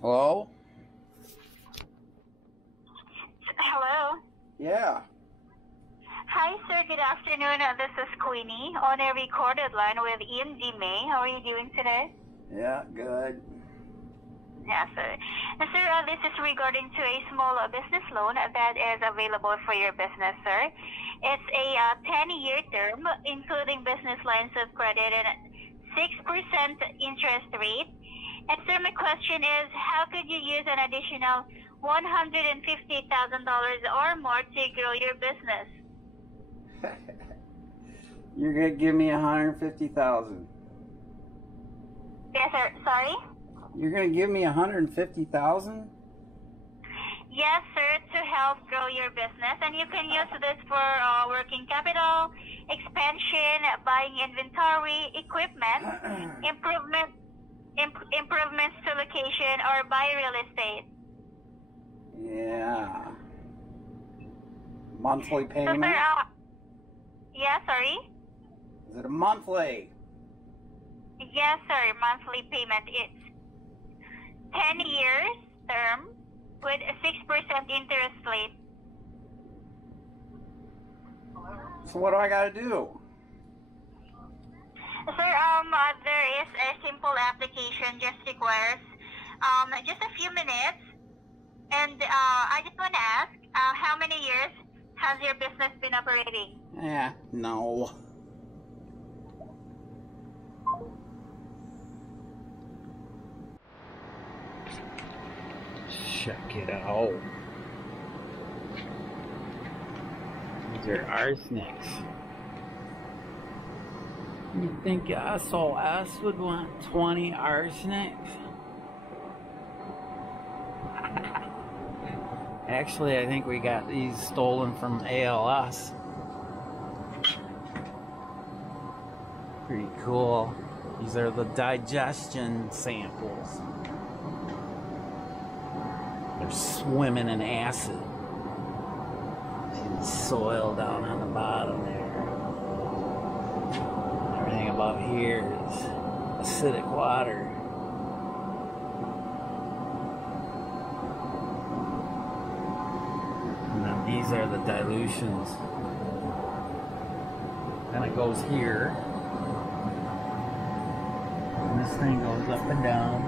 Hello? Hello. Yeah. Hi, sir. Good afternoon. This is Queenie on a recorded line with Ian D. May. How are you doing today? Yeah, good. Yeah, sir. Sir, this is regarding to a small business loan that is available for your business, sir. It's a 10-year term, including business lines of credit and 6% interest rate. And sir, my question is, how could you use an additional $150,000 or more to grow your business? You're gonna give me $150,000. Yes, sir. Sorry? You're gonna give me $150,000? Yes, sir, to help grow your business. And you can use this for working capital, expansion, buying inventory, equipment, improvements to location, or buy real estate. Yeah. Monthly So, payment? sir, yeah, sorry? Is it a monthly? Yes, sir, monthly payment. It's 10 years term with a 6% interest rate. So what do I gotta do? Sir, there is a simple application, just requires just a few minutes. And I just want to ask, how many years has your business been operating? No. Check it out. These are arsenics. You think SOS would want 20 arsenics? Actually, I think we got these stolen from ALS. Pretty cool. These are the digestion samples. They're swimming in acid. And soil down on the bottom there. Everything above here is acidic water. And then these are the dilutions. Then it goes here. And this thing goes up and down.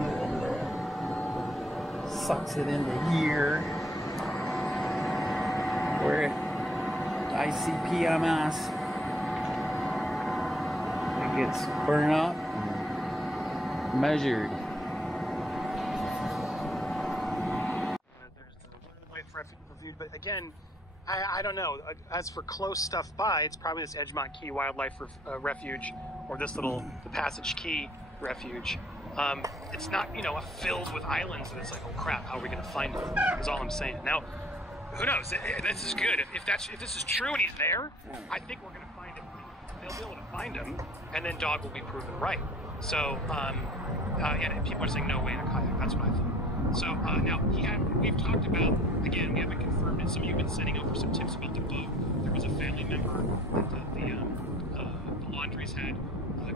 Sucks it into here. Where it ICP-MS. It gets burned up and measured. There's the wildlife refuge, but again, I don't know. As for close stuff by, it's probably this Edgemont Key Wildlife Refuge, or this little the Passage Key Refuge. It's not, filled with islands that it's like, oh crap, how are we going to find him? Is all I'm saying. Now, who knows? This is good. If this is true and he's there, I think we're going to find him. They'll be able to find him, and then dog will be proven right. So, and people are saying no way in a kayak. That's what I think. So now we've talked about, again, we haven't confirmed it. Some of you have been sending over some tips about the boat. There was a family member that the Laundries had.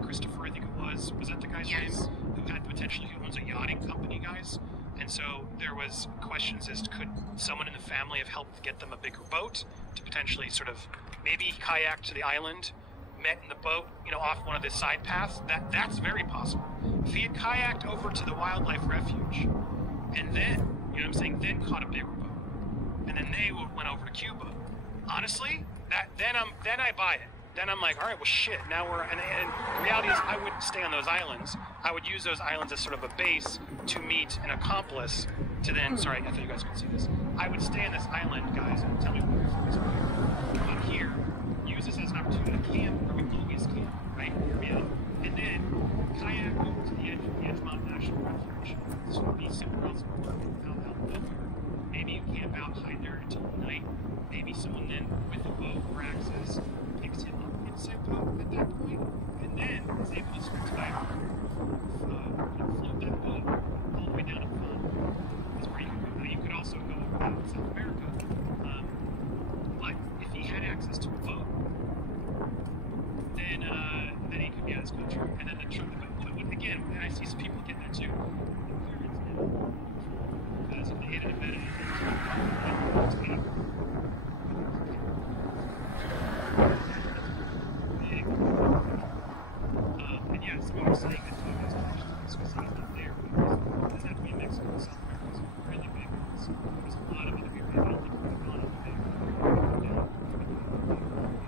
Christopher, I think it was that the guy's name? Who had potentially, who owns a yachting company, guys. And so there was questions as to could someone in the family have helped get them a bigger boat to potentially sort of maybe kayak to the island, met in the boat, off one of the side paths. That's very possible. If he had kayaked over to the wildlife refuge and then, then caught a bigger boat, and then they went over to Cuba, honestly, then I buy it. Then I'm like, all right, well, shit. Now and the reality is, I wouldn't stay on those islands. I would use those islands as sort of a base to meet an accomplice. To then, sorry, I thought you guys could see this. I would stay on this island, guys, and tell me what your friends are. I'm here. Use this as an opportunity to camp where we always camp, right? Yeah. And then kayak over to the edge of the Edgemont National Refuge. This would be somewhere else where we're out nowhere. Maybe you camp out, hide there until night. Maybe someone then with a boat or access picks him up in said boat at that point, and then is able to swim dive, float that boat all the way down to Fun. That's where you can go. Now you could also go over to South America, but if he had access to a boat, then he could be out of this country, and then the truck. But again, and I see some people getting that too. The clearance now. because if they hit it and bit it, and yeah, so what I'm saying is this was not there. It doesn't have to be in Mexico. South America is really big. There's a lot of other areas. I don't think we could have gone over there.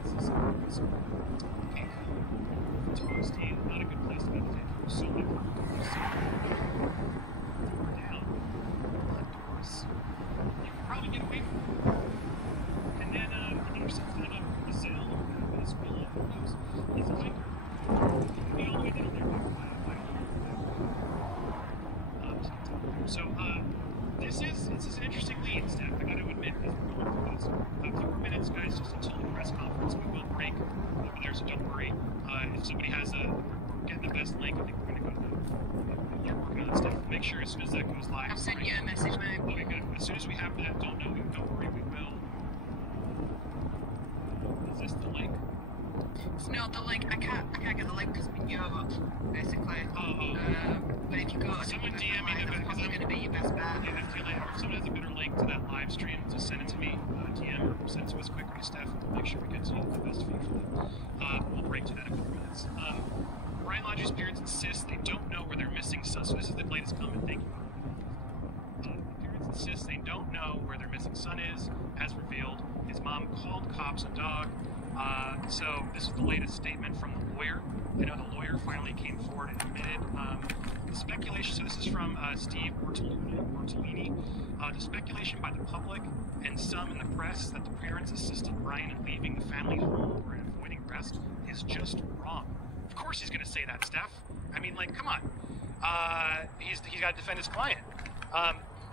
It's just pink, toasty, not a good place to meditate. There's so many people down. Doors. You can probably get away from them. And then get yourself down to Brazil or Venezuela. Who knows? He's a hiker. You can be all the way down there So this is an interesting lead, Steph. I got to admit, as we're going through this, a few more minutes, guys, just until the press conference. We will break over there, so don't worry. If somebody has we're getting the best link, I think we're going to go to you're working on that stuff. Make sure as soon as that goes live. I'll send you a message, man. Okay, good. As soon as we have that, don't worry, we will. Is this the link? No, the link. I can't get the link because you're up, basically. But if you go, someone DM me that's probably going to be your best bet. Yeah, if someone has a better link to that live stream, just send it to me, DM, or send it to us quickly, Steph. We'll make sure we get to you the best feed for them. We'll break to that in a couple minutes. Brian Laundrie's parents insist they don't know where their missing son. So this is the latest comment. Thank you. The parents insist they don't know where their missing son is. As revealed, his mom called cops on dog. So this is the latest statement from the lawyer. I know the lawyer finally came forward and admitted the speculation. So this is from Steve Ortolini. The speculation by the public and some in the press that the parents assisted Brian in leaving the family home or in avoiding arrest is just wrong. Of course he's going to say that, Steph. I mean, like, come on. He's got to defend his client.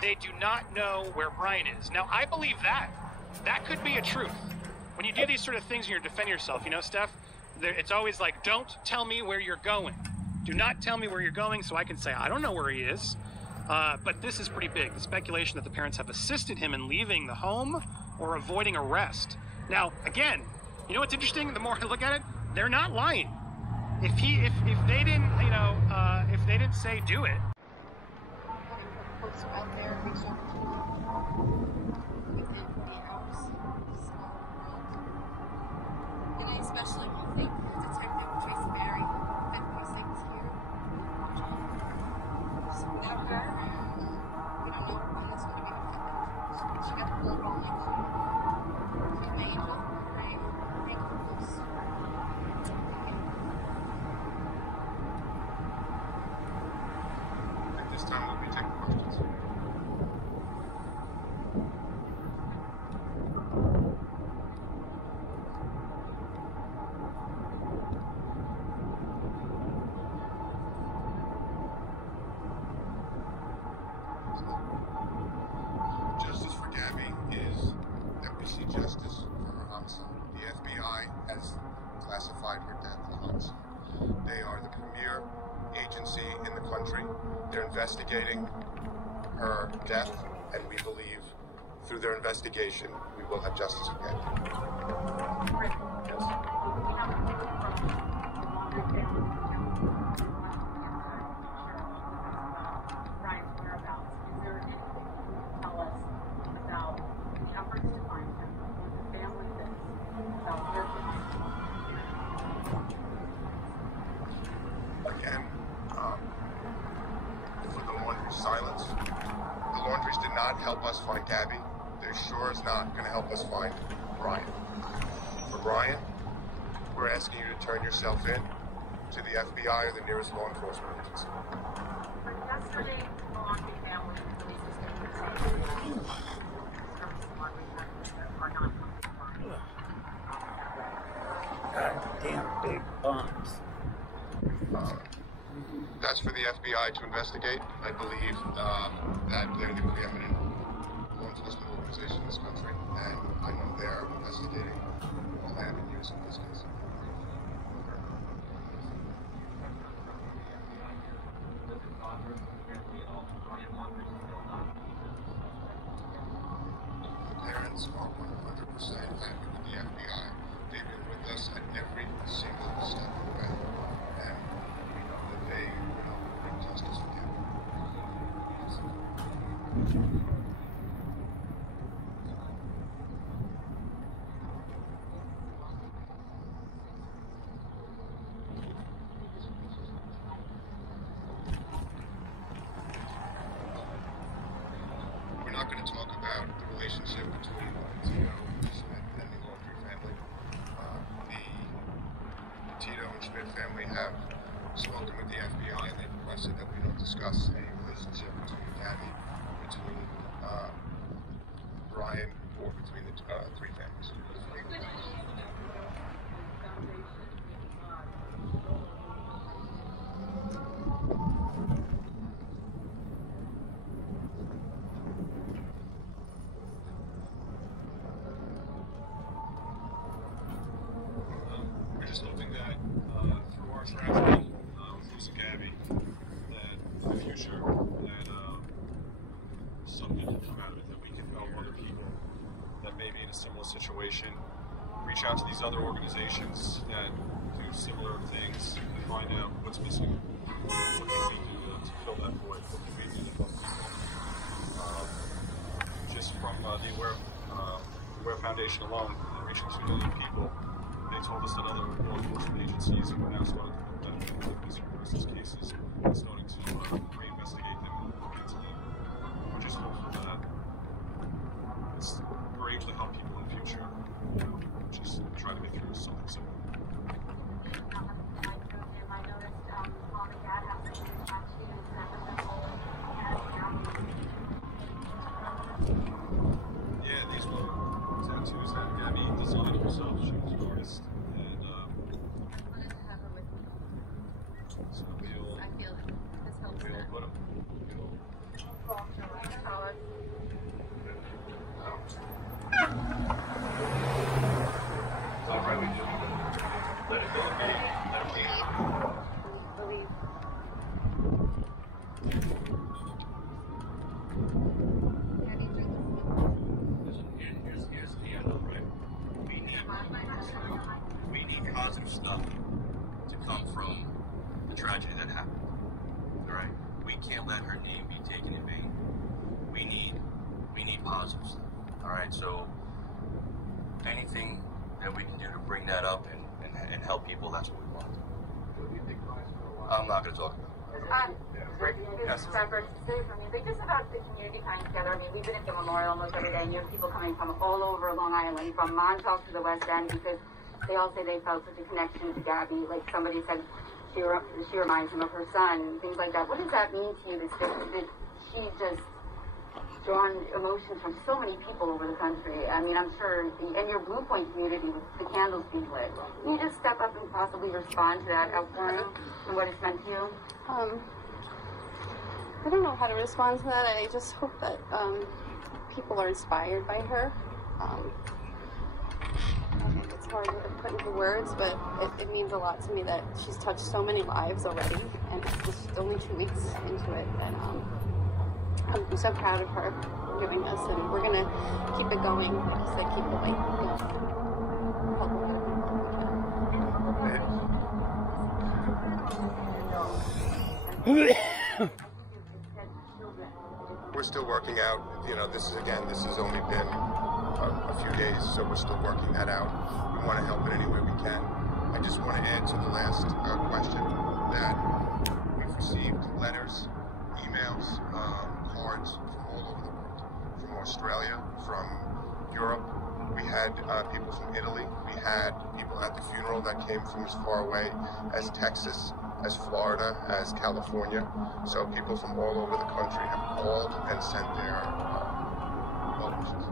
They do not know where Brian is. Now, I believe that. That could be a truth. When you do these sort of things and you're defending yourself, you know, Steph, it's always like, don't tell me where you're going. Do not tell me where you're going so I can say, I don't know where he is. But this is pretty big. The speculation that the parents have assisted him in leaving the home or avoiding arrest. Now, again, you know what's interesting? The more I look at it, they're not lying. If they didn't, you know, if they didn't say do it. And I especially will thank Detective Tracy Barry for that precinct here. So without her, we don't know when it's going to be effective. She got the blood rolling. She's my angel. Pray for close. At this time, we'll be taking questions. Justice for Gabby is FBC justice for her homicide. The FBI has classified her death as homicide. They are the premier agency in the country. They're investigating her death, and we believe through their investigation we will have justice for Gabby. Yes. Again, for the laundry's silence, the laundries did not help us find Gabby. They're sure is not going to help us find Brian. For Brian, we're asking you to turn yourself in to the FBI or the nearest law enforcement agency. Yesterday, the laundry family released a statement saying are not Goddamn big bumps. That's for the FBI to investigate. I believe that they're the preeminent law enforcement organization in this country, and I know they're investigating all avenues in this case. The parents are 100% happy with the FBI. They've been with us at every single step of the way, and we know that they will bring justice for Gabby. We're not going to talk about the relationship between Petito and the Lectric family. The Petito and Schmidt family have spoken with the FBI and they requested that we don't discuss any relationship between Gabby, between Brian, or between the three families. We're just hoping that through our tragedy with losing Gabby, that in the future, that something can come out of it, that we can help other people that may be in a similar situation, reach out to these other organizations that do similar things and find out what's missing. What can we do to fill that void? What can we do to help people? Just from the Aware Foundation alone, reaching 2 million people, they told us that other law enforcement agencies are now starting to look at missing persons cases and starting to reinvestigate them and look into them. We're just hopeful that it's great to help people in the future. Just try to get through something similar. Yeah, these were tattoos that Gabby designed herself. She was an artist, and so we'll put them. All right, we do. Let it go, okay? Let it be. Here's the end, right? We need positive stuff to come from the tragedy that happened. All right? We can't let her name be taken in vain. We need positive stuff. All right? So anything that we can do to bring that up and help people, that's what we want. I'm not going to talk about it. Yes. Just about the community coming together. I mean, we've been at the memorial almost every day, and you have people coming from all over Long Island, from Montauk to the West End, because they all say they felt such a connection to Gabby. Like somebody said, she reminds him of her son, and things like that. What does that mean to you that she's just drawn emotions from so many people over the country? I mean, I'm sure, and your Blue Point community with the candles being lit. Can you just step up and possibly respond to that outpouring and what it's meant to you? I don't know how to respond to that. I just hope that people are inspired by her. I think it's hard to put into words, but it means a lot to me that she's touched so many lives already, and it's just only 2 weeks into it. And I'm so proud of her for doing this, and we're gonna keep it going. Like you said, keep going. We're still working out, this has only been a few days, so we're still working that out. We want to help in any way we can. I just want to add to the last question that we've received letters, emails, cards from all over the world, from Australia, from Europe. We had people from Italy. We had people at the funeral that came from as far away as Texas, as Florida, as California. So people from all over the country have called and sent their well wishes.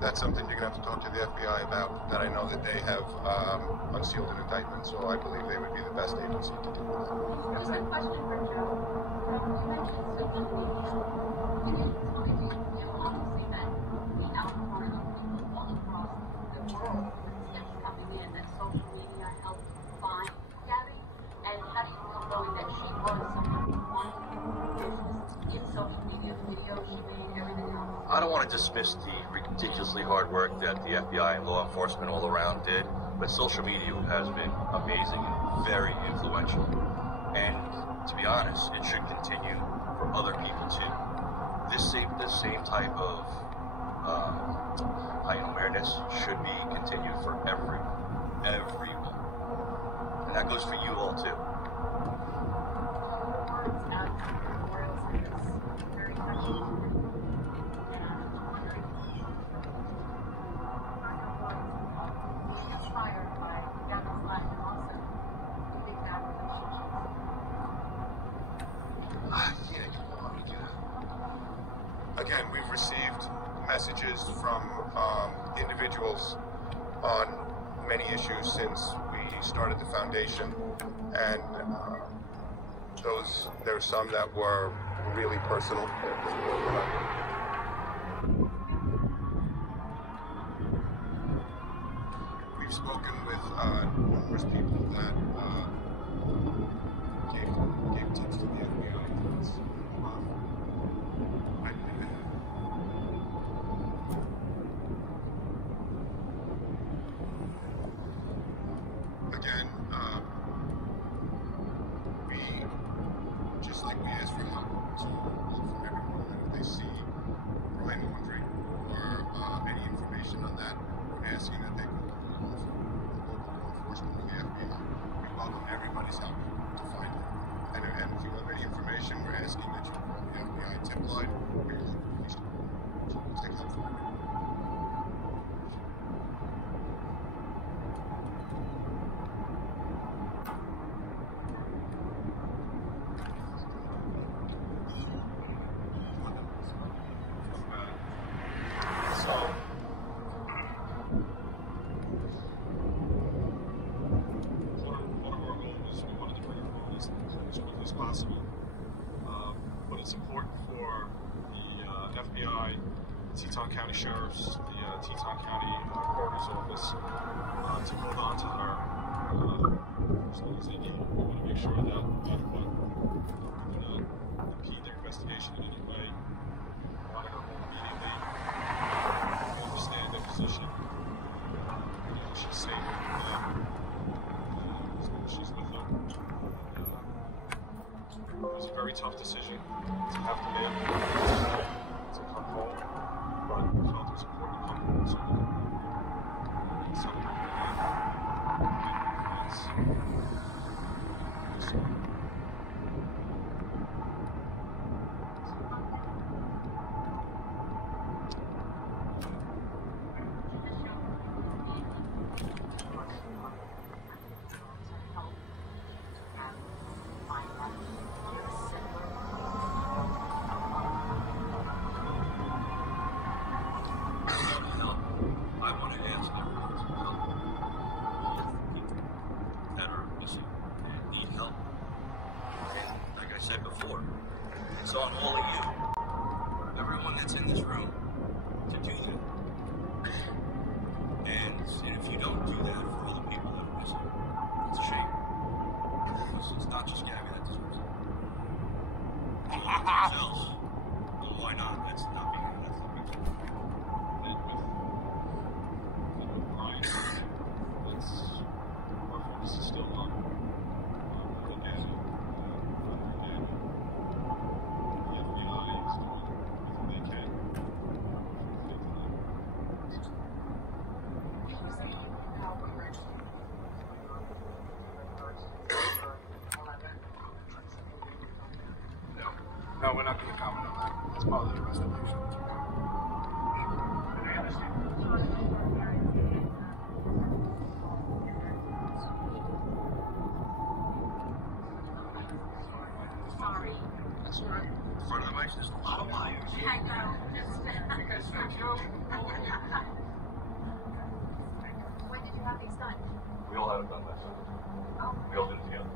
That's something you're going to have to talk to the FBI about, that I know that they have unsealed an indictment, so I believe they would be the best agency to do with that. There's a question for Joe. You mentioned social media. And it's obviously that the outpouring of people all across the world that's coming in, that social media helped find Gabby. And how do you feel knowing that she was someone who wanted to in social media, videos she made, everything else? I don't want to dismiss the ridiculously hard work that the FBI and law enforcement all around did. But social media has been amazing and very influential. And to be honest, it should continue for other people too. This same type of heightened awareness should be continued for everyone. And that goes for you all too. Again, we've received messages from individuals on many issues since we started the foundation, and there were some that were really personal. We've spoken with numerous people that gave tips to the FBI. Again, just like we ask for help from everyone, and if they see crime laundering or any information on that, we're asking that they go to the local law enforcement and the FBI. We welcome everybody's help to find them. And if you have any information, we're asking that you call the FBI tip line or your local police department. So we'll take help from everyone. But it's important for the FBI, Teton County Sheriff's, the Teton County Coroner's Office to hold on to her as long as they can. We want to make sure that anyone who would impede their investigation in any way, want her home immediately, they understand their position. She's safe with them. She's with them. It was a very tough decision to have to make to come home, but we felt it was important to come home so that celebrate before. It's on all of you, everyone that's in this room, to do that. And if you don't do that for all the people that are missing, it's a shame. Because it's not just Gabby that deserves it. If you look at yourselves, then why not? That's not being and with Ryan, that's our focus is still on. Again, No, we're not going to comment on that. It's part of the investigation. Sorry. That's all right. In front of the mic, there's a lot of liars. I know. When did you have these done? We all have it done last summer. We all did it together.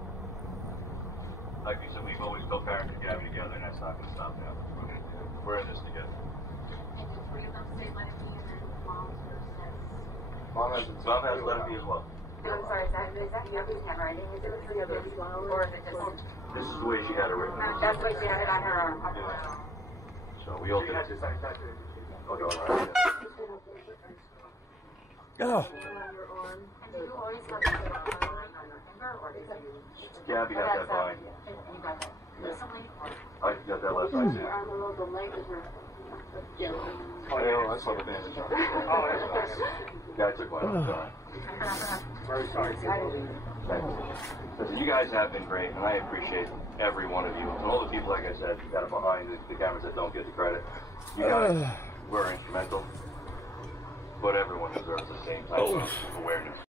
Like we said, we've always built Barrett and Gabby together, and that's not going to stop now. We're in this together. And the three of them say let it be, and then mom says. Mom has let it be as well. I'm sorry, is that Gabby's handwriting? Is it the three of them? Or is it just... This is the way she had it written. That's the way she had it on her arm. Yeah. So we all did it. Okay, all right. Oh. Gabby had that vine. I got that last night. Oh, I saw the bandage. Guy took one. I'm sorry. Very sorry. Thank you. Listen, you guys have been great, and I appreciate every one of you. And all the people, like I said, that are behind the cameras that don't get the credit. You guys were instrumental, but everyone deserves the same type of awareness.